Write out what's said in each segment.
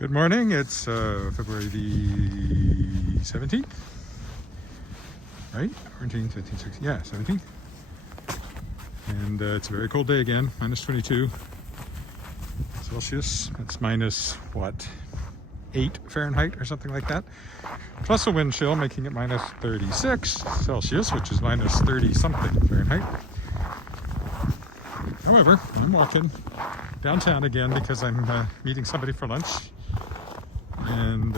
Good morning. It's February the 17th, right? 14th, 15th, 16th, yeah, 17th. And it's a very cold day again, minus 22 Celsius. That's minus, what, 8 Fahrenheit or something like that. Plus a wind chill, making it minus 36 Celsius, which is minus 30 something Fahrenheit. However, I'm walking downtown again because I'm meeting somebody for lunch. And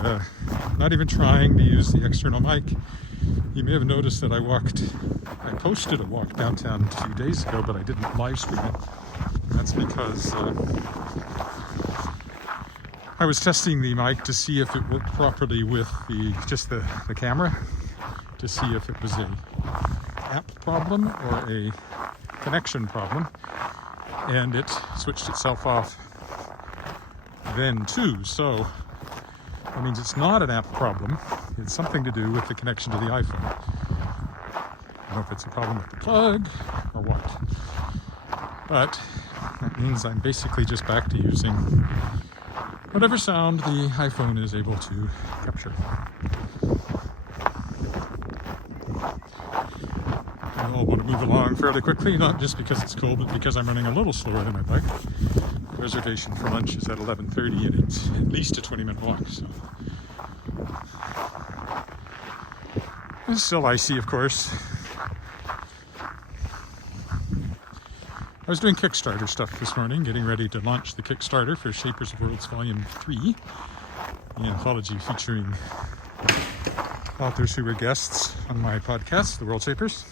not even trying to use the external mic. You may have noticed that I posted a walk downtown a few days ago, but I didn't live stream it. That's because I was testing the mic to see if it worked properly with the camera, to see if it was a app problem or a connection problem, and it switched itself off then too. So that means it's not an app problem. It's something to do with the connection to the iPhone. I don't know if it's a problem with the plug or what. But that means I'm basically just back to using whatever sound the iPhone is able to capture. I all want to move along fairly quickly, not just because it's cold, but because I'm running a little slower than my bike. Reservation for lunch is at 11:30 and it's at least a 20-minute walk, so. It's still icy, of course. I was doing Kickstarter stuff this morning, getting ready to launch the Kickstarter for Shapers of Worlds Volume 3, the anthology featuring authors who were guests on my podcast, The World Shapers.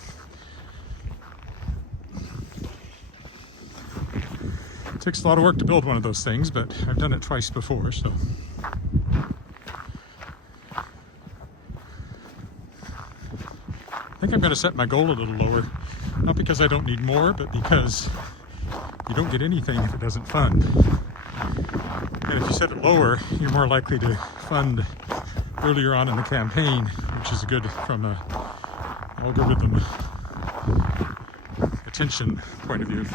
It takes a lot of work to build one of those things, but I've done it twice before, so. I think I'm going to set my goal a little lower, not because I don't need more, but because you don't get anything if it doesn't fund. And if you set it lower, you're more likely to fund earlier on in the campaign, which is good from an algorithm attention point of view.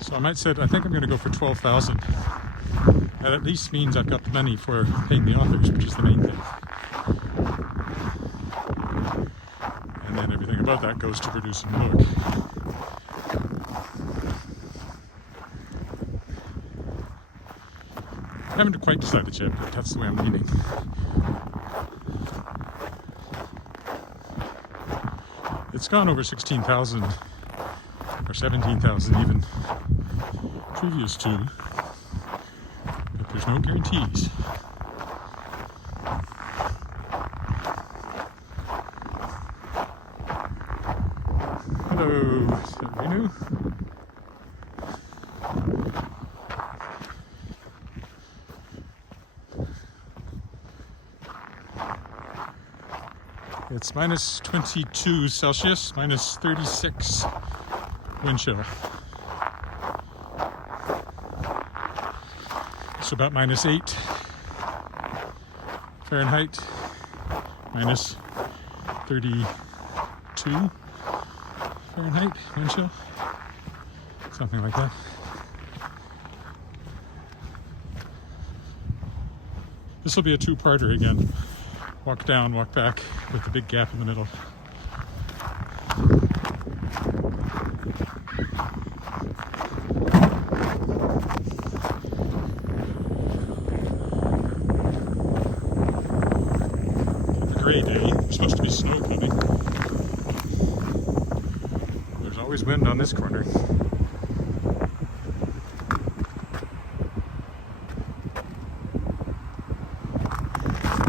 So I think I'm going to go for 12,000. That at least means I've got the money for paying the authors, which is the main thing. And then everything above that goes to producing the book. I haven't quite decided yet, but that's the way I'm leaning. It's gone over 16,000 or 17,000 even previous to, but there's no guarantees. Hello, is that Regina? It's minus 22 Celsius, minus 36 wind chill. So about minus 8 Fahrenheit, minus 32 Fahrenheit wind chill, something like that. This will be a two-parter again. Walk down, walk back, with the big gap in the middle. Gray day. There's supposed to be snow coming. There's always wind on this corner.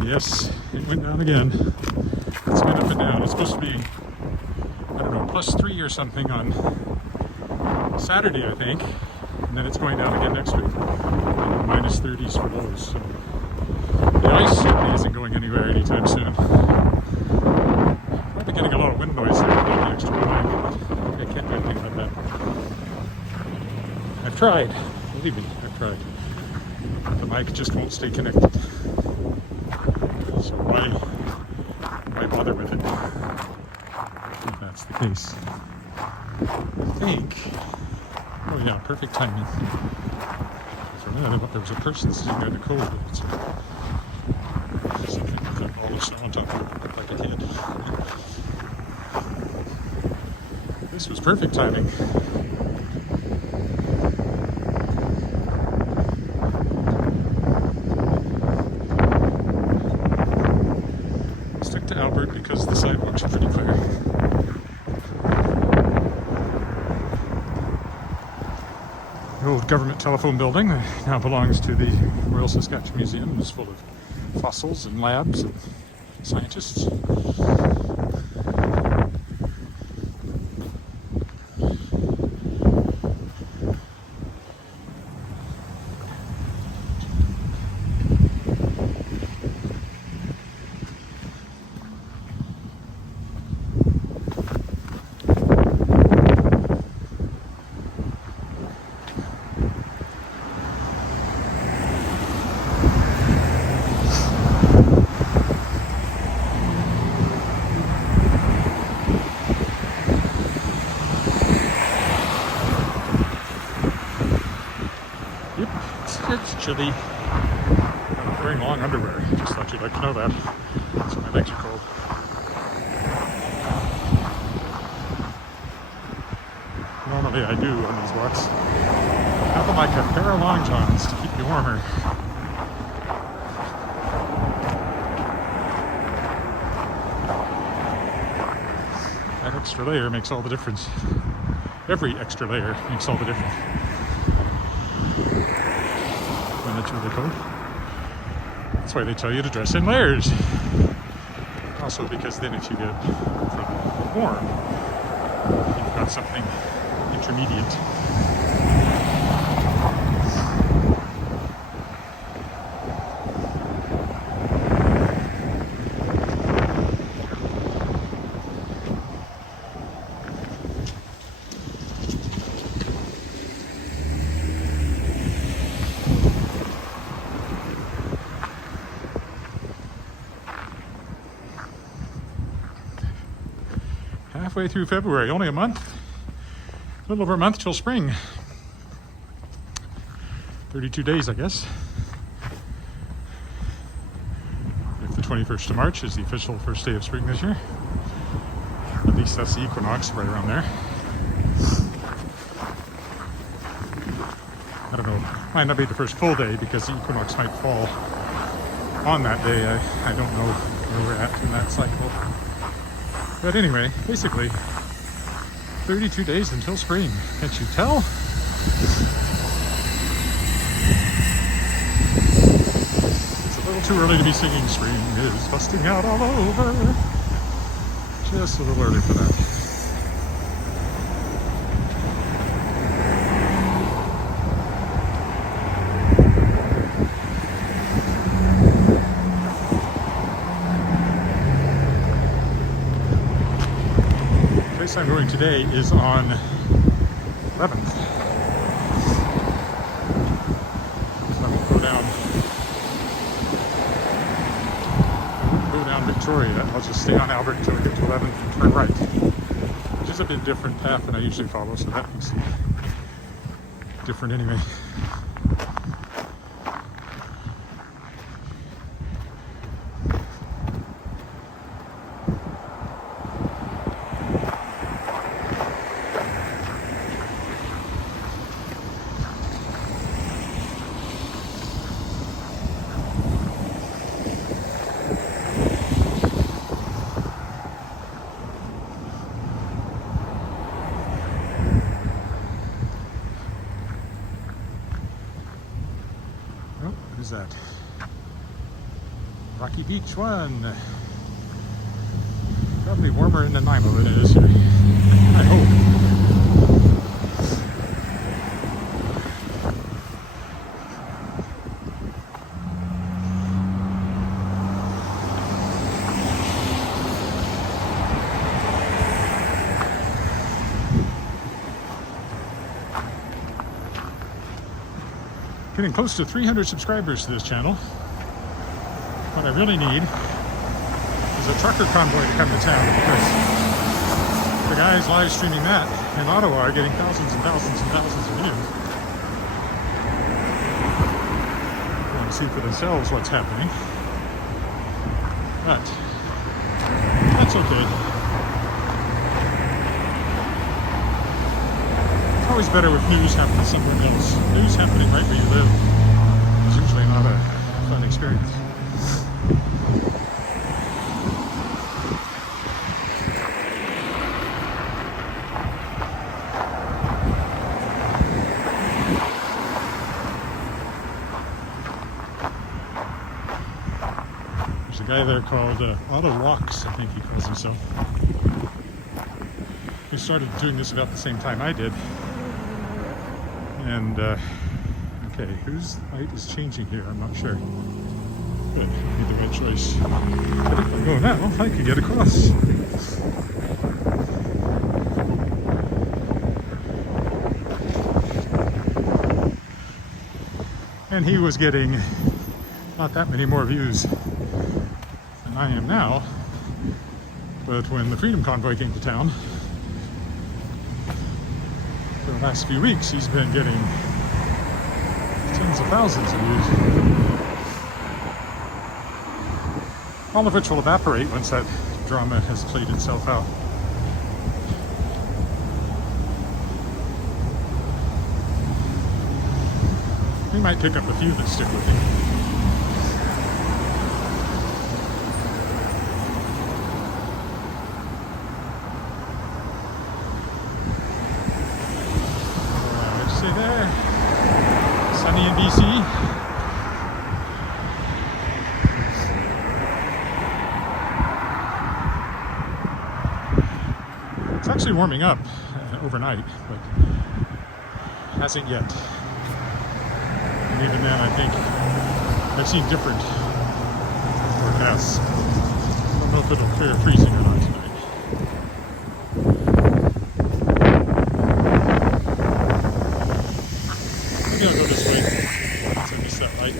Yes, it went down again. It's been up and down. It's supposed to be, I don't know, plus 3 or something on Saturday, I think. And then it's going down again next week. And minus 30s for lows. So the ice certainly isn't going anywhere anytime soon. Might be getting a lot of wind noise there. Maybe extra mic. I can't do anything about that. I've tried. Believe me, I've tried. The mic just won't stay connected. So why bother with it if that's the case? I think, oh yeah, perfect timing. minute, I thought there was a person sitting there in the cold. It's something with a ball of snow on top of it, looked like a kid. This was perfect timing. Stick to Albert because the sidewalks are pretty clear. The old government telephone building now belongs to the Royal Saskatchewan Museum. It's full of fossils and labs and scientists. It's chilly. I'm wearing long underwear. Just thought you'd like to know that. So my legs are cold. Normally I do on these walks. Have them like a pair of long johns to keep you warmer. That extra layer makes all the difference. Every extra layer makes all the difference. When it's really cold. That's why they tell you to dress in layers. Also because then if you get warm, you've got something intermediate. Halfway through February, only a month, a little over a month till spring. 32 days, I guess. If the 21st of March is the official first day of spring this year. At least that's the equinox right around there. I don't know, might not be the first full day because the equinox might fall on that day. I don't know where we're at in that cycle. But anyway, basically, 32 days until spring. Can't you tell? It's a little too early to be singing Spring is busting out all over. Just a little early for that. The place I'm going today is on 11th. So I won't go down Victoria. I'll just stay on Albert until we get to 11th and turn right. Which is a bit different path than I usually follow, so that makes it different anyway. What is that? Rocky Beach 1. Probably warmer in Nanaimo than it is here. I hope. Getting close to 300 subscribers to this channel. What I really need is a trucker convoy to come to town, because the guys live streaming that in Ottawa are getting thousands and thousands and thousands of views. see for themselves what's happening. But that's okay. It's always better with news happening somewhere else. News happening right where you live is usually not a fun experience. There's a guy there called Otto Walks, I think he calls himself. He started doing this about the same time I did. And, okay, whose light is changing here? I'm not sure. Good, made the right choice. But if I go now, I can get across. And he was getting not that many more views than I am now. But when the Freedom Convoy came to town, for the last few weeks, he's been getting tens of thousands of views. All of which will evaporate once that drama has played itself out. We might pick up a few that stick with me. There, sunny in BC. It's actually warming up overnight, but hasn't yet. And even then, I think I've seen different forecasts. I don't know if it'll clear freezing or not tonight. I'll go this way once I miss that light.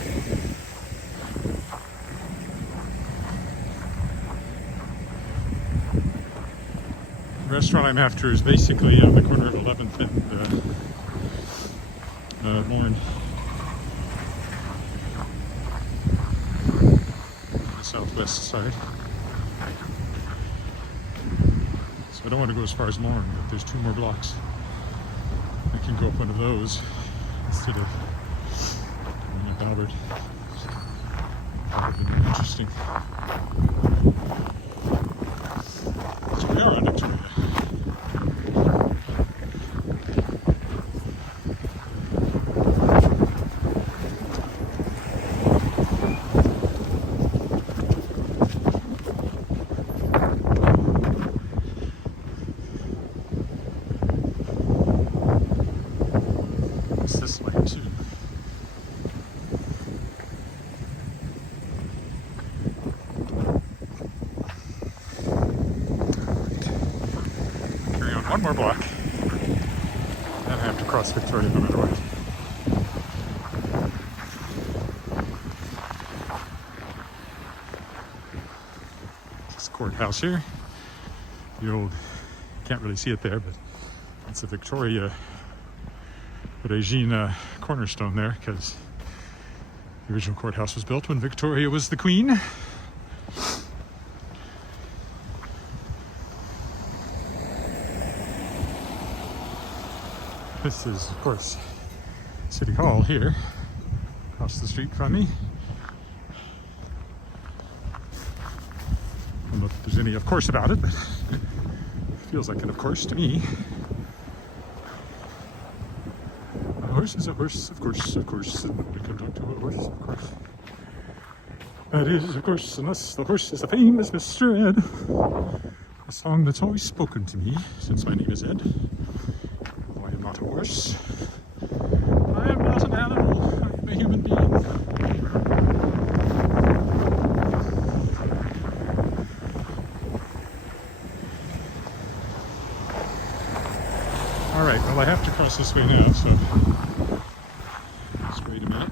The restaurant I'm after is basically on the corner of 11th and Lorne. On the southwest side. So I don't want to go as far as Lorne, but there's 2 more blocks. I can go up one of those instead of going up Albert. That would be interesting. So we are on Victoria. This way too. Carry on one more block. Then I have to cross Victoria no matter what. This courthouse here. The old, can't really see it there, but it's a Victoria Regina cornerstone there, because the original courthouse was built when Victoria was the queen. This is, of course, City Hall here, across the street from me. I don't know if there's any of course about it, but it feels like an of course to me. A horse is a horse, of course, of course. We can talk to a horse, of course. That is, of course, unless the horse is the famous Mr. Ed. A song that's always spoken to me since my name is Ed. Though I am not a horse. I am not an animal. I am a human being. Alright, well I have to cross this way now, so just wait a minute.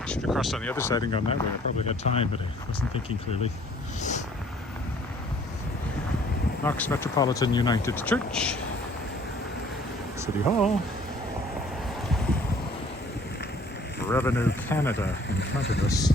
I should have crossed on the other side and gone that way. I probably had time, but I wasn't thinking clearly. Knox Metropolitan United Church. City Hall. Revenue Canada in front of us.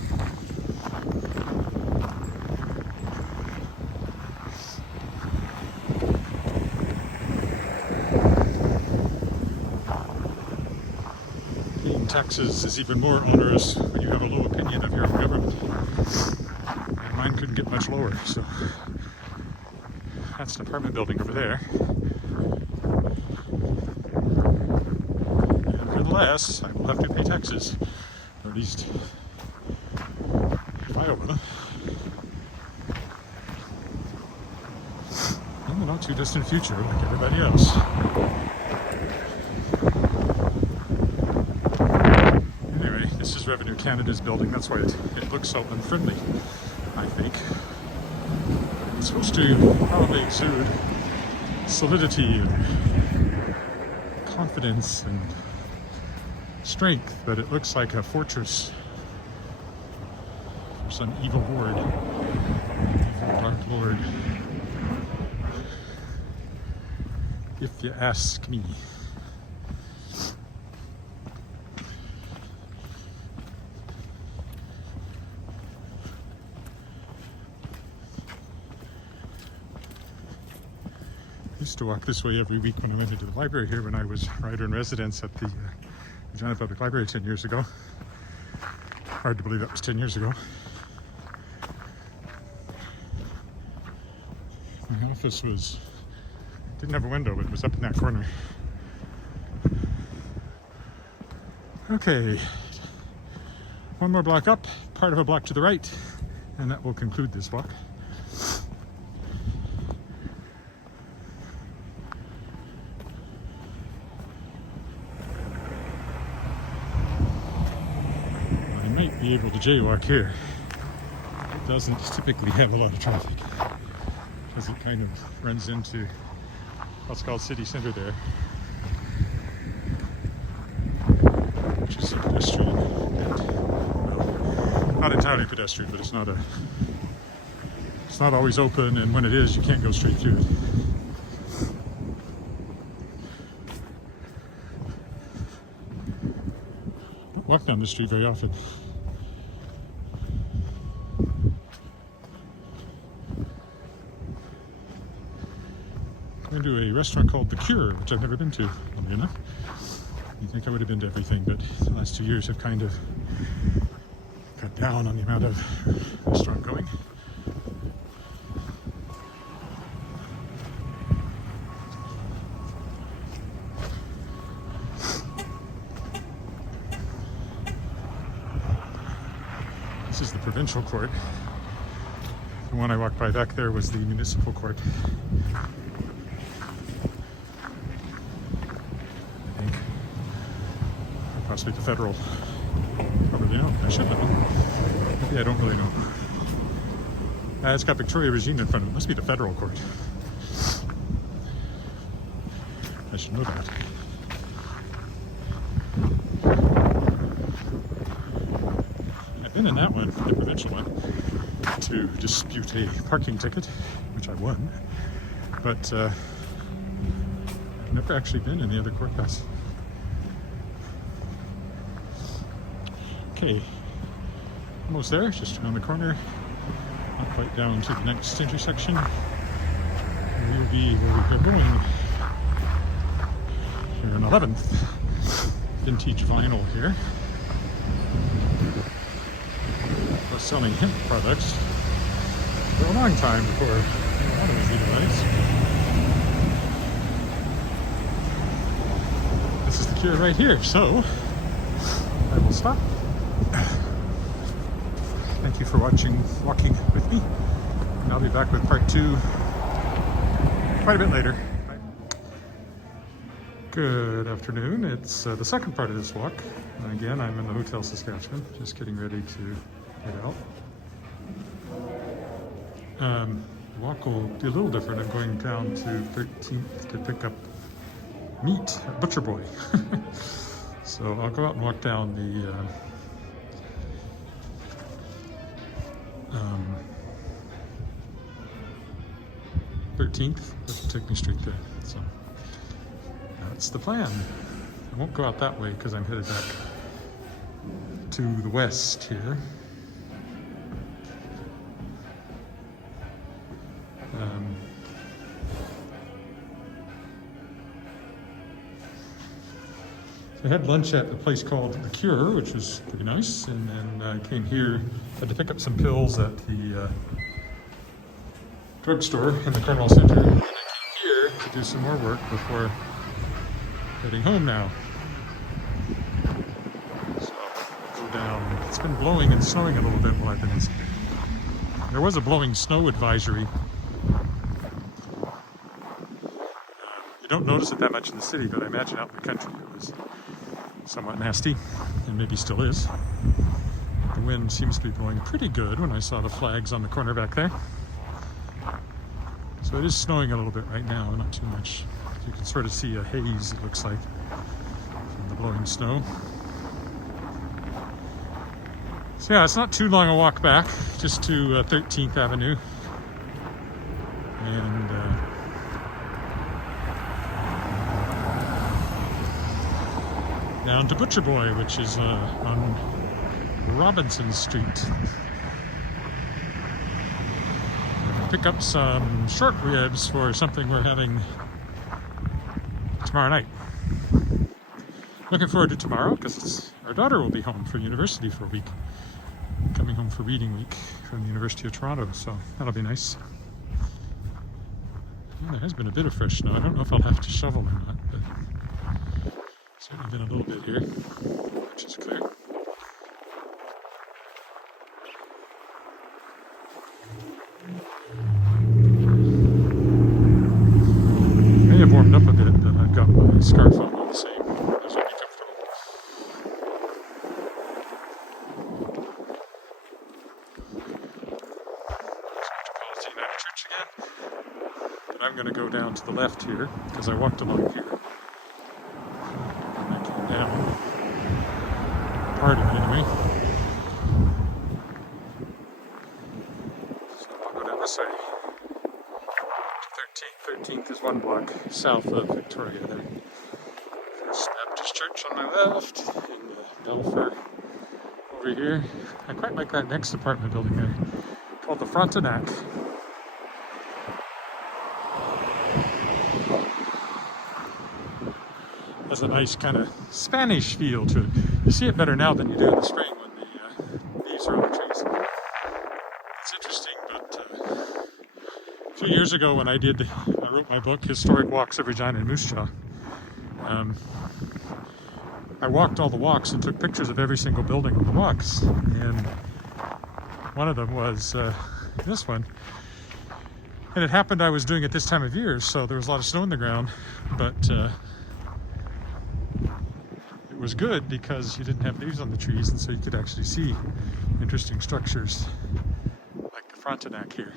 Paying taxes is even more onerous when you have a low opinion of your own government. And mine couldn't get much lower, so that's an apartment building over there. Nevertheless, I will have to pay taxes, or at least if I owe them, in the not too distant future, like everybody else. Anyway, this is Revenue Canada's building. That's why it looks so unfriendly, I think. It's supposed to probably exude solidity and confidence and strength, but it looks like a fortress for some evil lord, evil dark lord, if you ask me. I used to walk this way every week when I went into the library here when I was writer in residence at the Regina Public Library 10 years ago. Hard to believe that was 10 years ago. My office didn't have a window, but it was up in that corner. Okay, one more block up, part of a block to the right, and that will conclude this walk. Be able to jaywalk here. It doesn't typically have a lot of traffic because it kind of runs into what's called city center there, which is a pedestrian bit. Well, not entirely pedestrian, but it's not always open, and when it is, you can't go straight through it. I don't walk down this street very often. To a restaurant called The Cure, which I've never been to, oddly enough. You'd think I would have been to everything, but the last 2 years have kind of cut down on the amount of restaurant going. This is the provincial court. The one I walked by back there was the municipal court. Possibly the federal. Probably no. I should know. Maybe I don't really know. It's got Victoria Regina in front of it. Must be the federal court. I should know that. I've been in that one, the provincial one, to dispute a parking ticket, which I won. But I've never actually been in the other courthouse. Okay, almost there, just around the corner, not quite down to the next intersection. We'll be where we're going. Here in 11th, vintage vinyl here. Was selling hemp products for a long time before marijuana was legalized. This is the Cure right here, so I will stop. Thank you for walking with me, and I'll be back with part 2 quite a bit later. Bye. Good afternoon. It's the second part of this walk. Again, I'm in the Hotel Saskatchewan, just getting ready to head out. The walk will be a little different. I'm going down to 13th to pick up meat at Butcher Boy. So I'll go out and walk down the 13th, that'll take me straight there. So that's the plan. I won't go out that way because I'm headed back to the west here. I had lunch at a place called The Cure, which was pretty nice, and then I came here, had to pick up some pills at the drugstore in the Carmel Center, and I came here to do some more work before heading home now. So I'll go down. It's been blowing and snowing a little bit while I've been in. There was a blowing snow advisory. You don't notice it that much in the city, but I imagine out in the country it was somewhat nasty, and maybe still is. The wind seems to be blowing pretty good when I saw the flags on the corner back there. So it is snowing a little bit right now, not too much. You can sort of see a haze, it looks like, from the blowing snow. So yeah, it's not too long a walk back, just to 13th Avenue. And down to Butcher Boy, which is on Robinson Street. Pick up some short ribs for something we're having tomorrow night. Looking forward to tomorrow because our daughter will be home from university for a week. Coming home for reading week from the University of Toronto, so that'll be nice. Well, there has been a bit of fresh snow. I don't know if I'll have to shovel or not, but certainly been a little bit here, which is clear. May have warmed up a bit, but I've got my scarf on all the same. Those will be comfortable. Metropolitan United Church again. But I'm going to go down to the left here because I walked along here. Down. Part of it, anyway. So I'll go down this way. To 13th. 13th is one block south of Victoria there. First Baptist Church on my left, and Belfer over here. I quite like that next apartment building there, called the Frontenac. Has a nice kind of Spanish feel to it. You see it better now than you do in the spring when the leaves are on the trees. It's interesting, but a few years ago when I wrote my book, Historic Walks of Regina and Moose Jaw, I walked all the walks and took pictures of every single building on the walks. And one of them was this one. And it happened I was doing it this time of year, so there was a lot of snow on the ground, but it was good because you didn't have leaves on the trees, and so you could actually see interesting structures like the Frontenac here.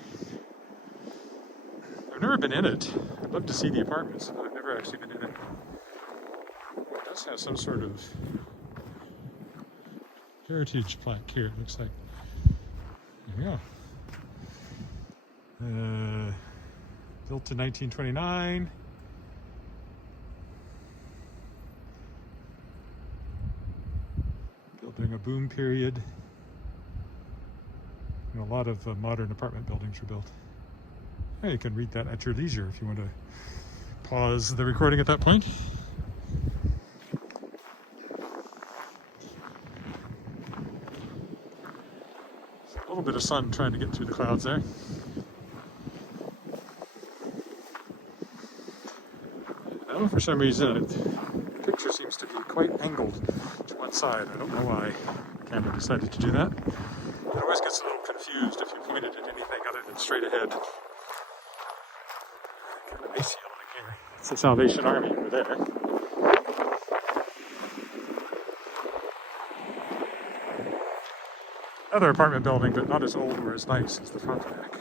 I've never been in it. I'd love to see the apartments, but I've never actually been in it. It does have some sort of heritage plaque here, it looks like. There we go. Built in 1929. During a boom period. And a lot of modern apartment buildings were built. Yeah, you can read that at your leisure if you want to pause the recording at that point. A little bit of sun trying to get through the clouds there. Now, for some reason, the picture seems to be quite angled to one side. I don't know why the camera decided to do that. It always gets a little confused if you point it at anything other than straight ahead. Kind of icy along here. It's the Salvation Army over there. Another apartment building, but not as old or as nice as the Frontenac.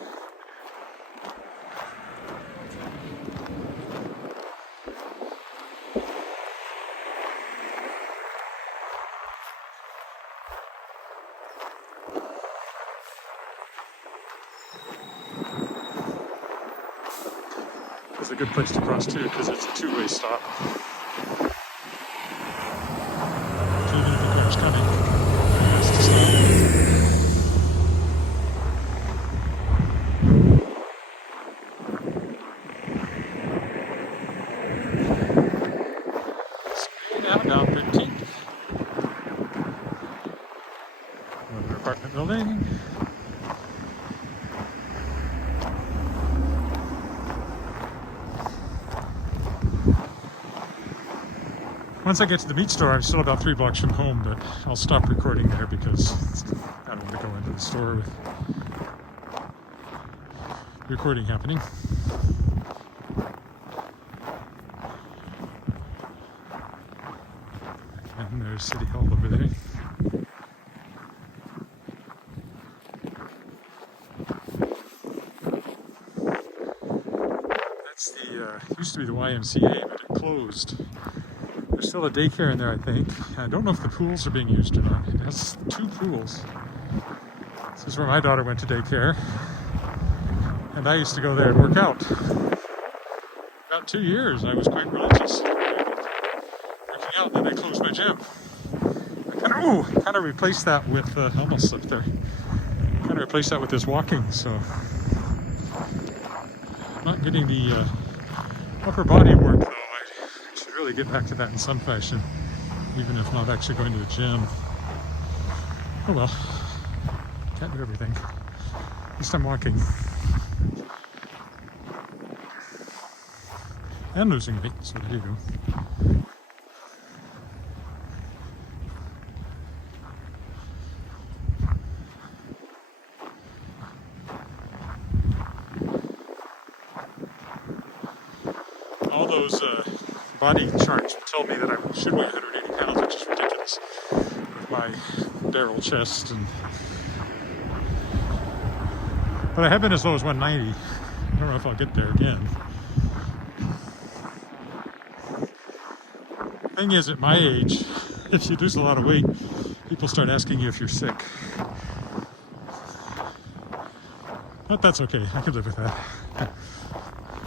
It's a good place to cross too because it's a two-way stop. So even if the car's coming, it has to stop. Now down 13th. Another apartment building. Once I get to the meat store, I'm still about 3 blocks from home, but I'll stop recording there because I don't want to go into the store with recording happening. And there's City Hall over there. That's the, used to be the YMCA, but it closed. There's still a daycare in there, I think. I don't know if the pools are being used or not. It has 2 pools. This is where my daughter went to daycare. And I used to go there and work out. About 2 years, I was quite religious. Working out, then they closed my gym. I kind of replaced that with, almost slipped there. Kind of replaced that with this walking, so. Not getting the upper body work, though. I should really get back to that in some fashion, even if not actually going to the gym. Oh well, can't do everything. At least I'm walking. And losing weight, so there you go. All those body charts tell me that I should weigh 180 pounds, which is ridiculous with my barrel chest. But I have been as low as 190. I don't know if I'll get there again. Thing is, at my age, if you lose a lot of weight, people start asking you if you're sick. But that's okay. I could live with that.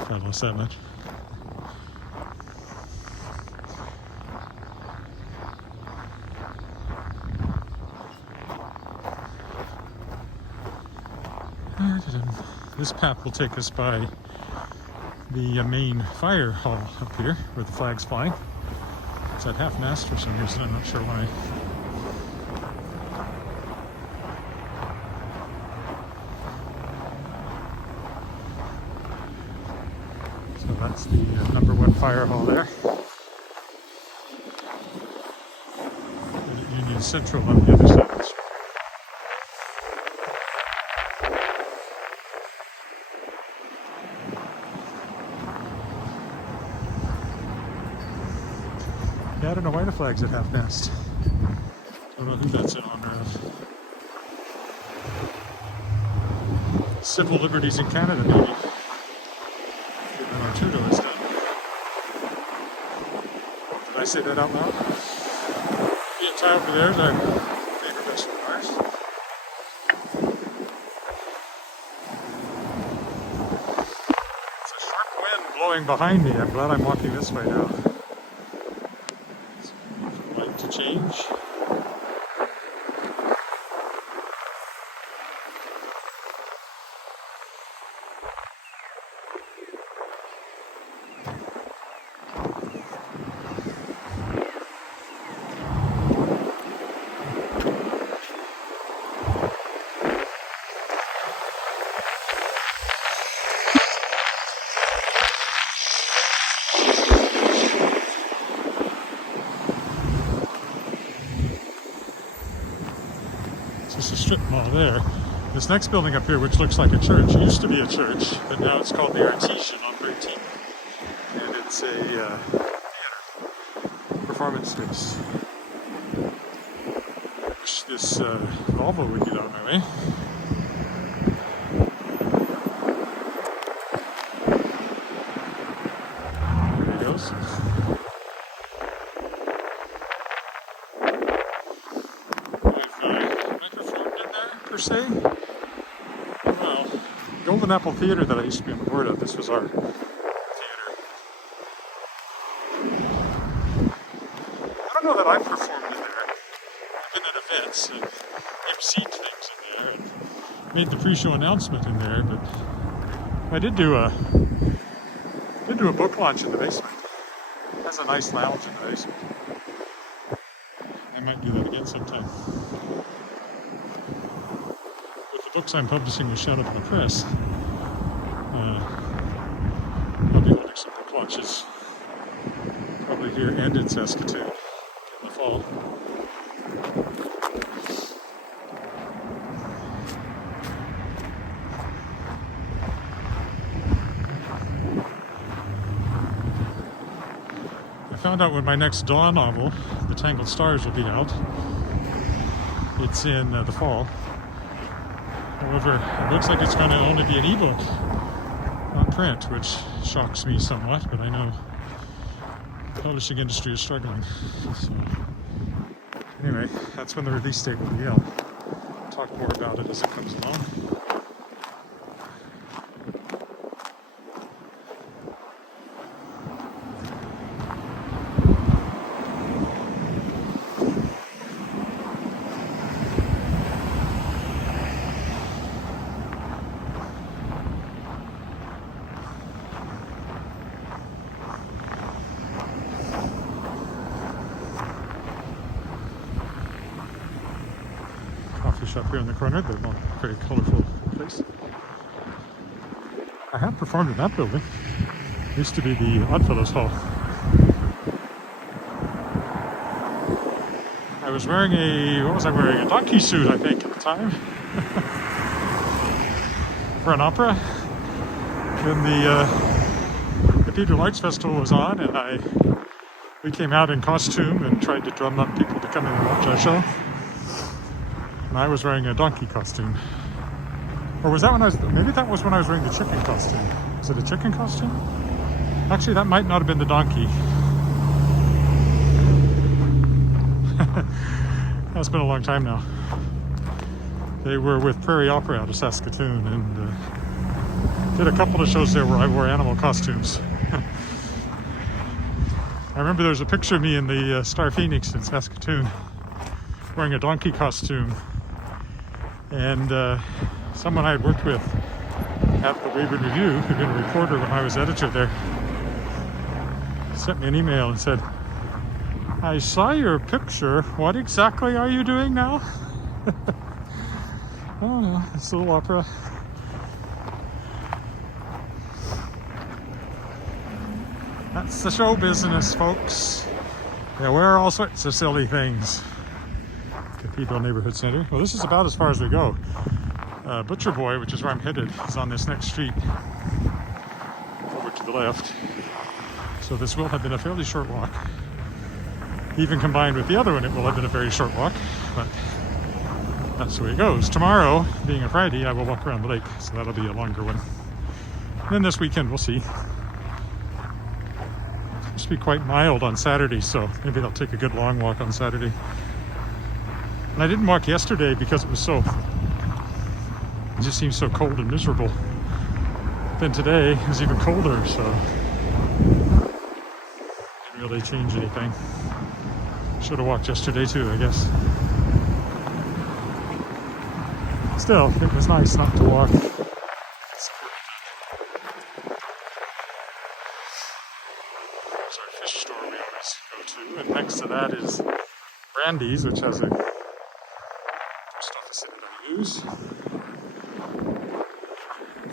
If I lost that much. This path will take us by the main fire hall up here, where the flag's flying. It's at half-mast for some reason, I'm not sure why. So that's the number 1 fire hall there. Union Central on the other side of the street. Yeah, I don't know why the flag's at half-mast. Don't know who that's in honor of. Civil liberties in Canada, maybe. Given our Trudeau is done. Did I say that out loud? The tie over there is our favorite vegetable ours. It's a sharp wind blowing behind me. I'm glad I'm walking this way now. To change. Just a strip mall there. This next building up here, which looks like a church, used to be a church, but now it's called the Artesian on 13th. And it's a theater, performance space. Wish this Volvo would get out of my way. There he goes. Per se. Well, Golden Apple Theater that I used to be on the board of, this was our theater. books and emceed things in there and made the pre-show announcement in there, but I did do a book launch in the basement. It has a nice lounge in the basement. I might do that again sometime. With the books I'm publishing with Shut Up in the Press, I'll be holding some book launches, probably here and in Saskatoon in the fall. I found out when my next Dawn novel, The Tangled Stars, will be out. It's in the fall. However, it looks like it's going to only be an ebook, not print, which shocks me somewhat, but I know the publishing industry is struggling. So, anyway, that's when the release date will be. I'll talk more about it as it comes along. Shop here in the corner, the very colorful place. I have performed in that building. It used to be the Oddfellows Hall. I was wearing a donkey suit, I think, at the time. For an opera. When the Cathedral Arts Festival was on, and we came out in costume and tried to drum up people to come in and watch our show. And I was wearing a donkey costume. Or was that maybe that was when I was wearing the chicken costume. Was it a chicken costume? Actually, that might not have been the donkey. That's been a long time now. They were with Prairie Opera out of Saskatoon and did a couple of shows there where I wore animal costumes. I remember there was a picture of me in the Star Phoenix in Saskatoon wearing a donkey costume. And someone I had worked with at the Weyburn Review, who'd been a reporter when I was editor there, sent me an email and said, "I saw your picture. What exactly are you doing now?" Oh no, it's a little opera. That's the show business, folks. They wear all sorts of silly things. Cathedral Neighborhood Center. Well, this is about as far as we go. Butcher Boy, which is where I'm headed, is on this next street over to the left. So this will have been a fairly short walk. Even combined with the other one, it will have been a very short walk, but that's the way it goes. Tomorrow, being a Friday, I will walk around the lake, so that'll be a longer one. And then this weekend, we'll see. It's supposed to be quite mild on Saturday, so maybe I'll take a good long walk on Saturday. And I didn't walk yesterday because it just seemed so cold and miserable. Then today it was even colder, so didn't really change anything. Should have walked yesterday too, I guess. Still, it was nice not to walk. There's our fish store we always go to, and next to that is Brandy's, which has a post office in it I use.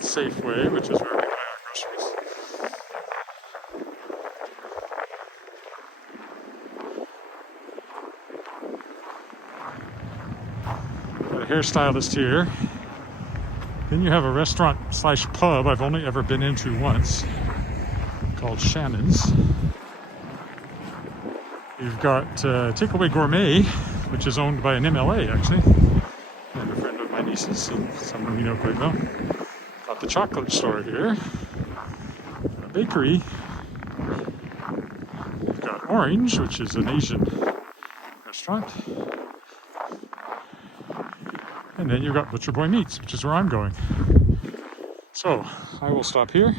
Safeway, which is where we buy our groceries. Got a hairstylist here. Then you have a restaurant / pub I've only ever been into once, called Shannon's. You've got Takeaway Gourmet, which is owned by an MLA actually, and a friend of my niece's, and someone we know quite well. Got the chocolate store here, a bakery. We've got Orange, which is an Asian restaurant. And then you've got Butcher Boy Meats, which is where I'm going. So, I will stop here.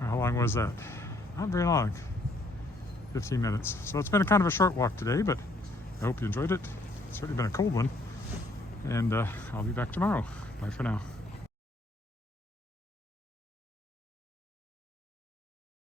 How long was that? Not very long. 15 minutes. So it's been a kind of a short walk today, but I hope you enjoyed it. It's certainly been a cold one. And I'll be back tomorrow. Bye for now.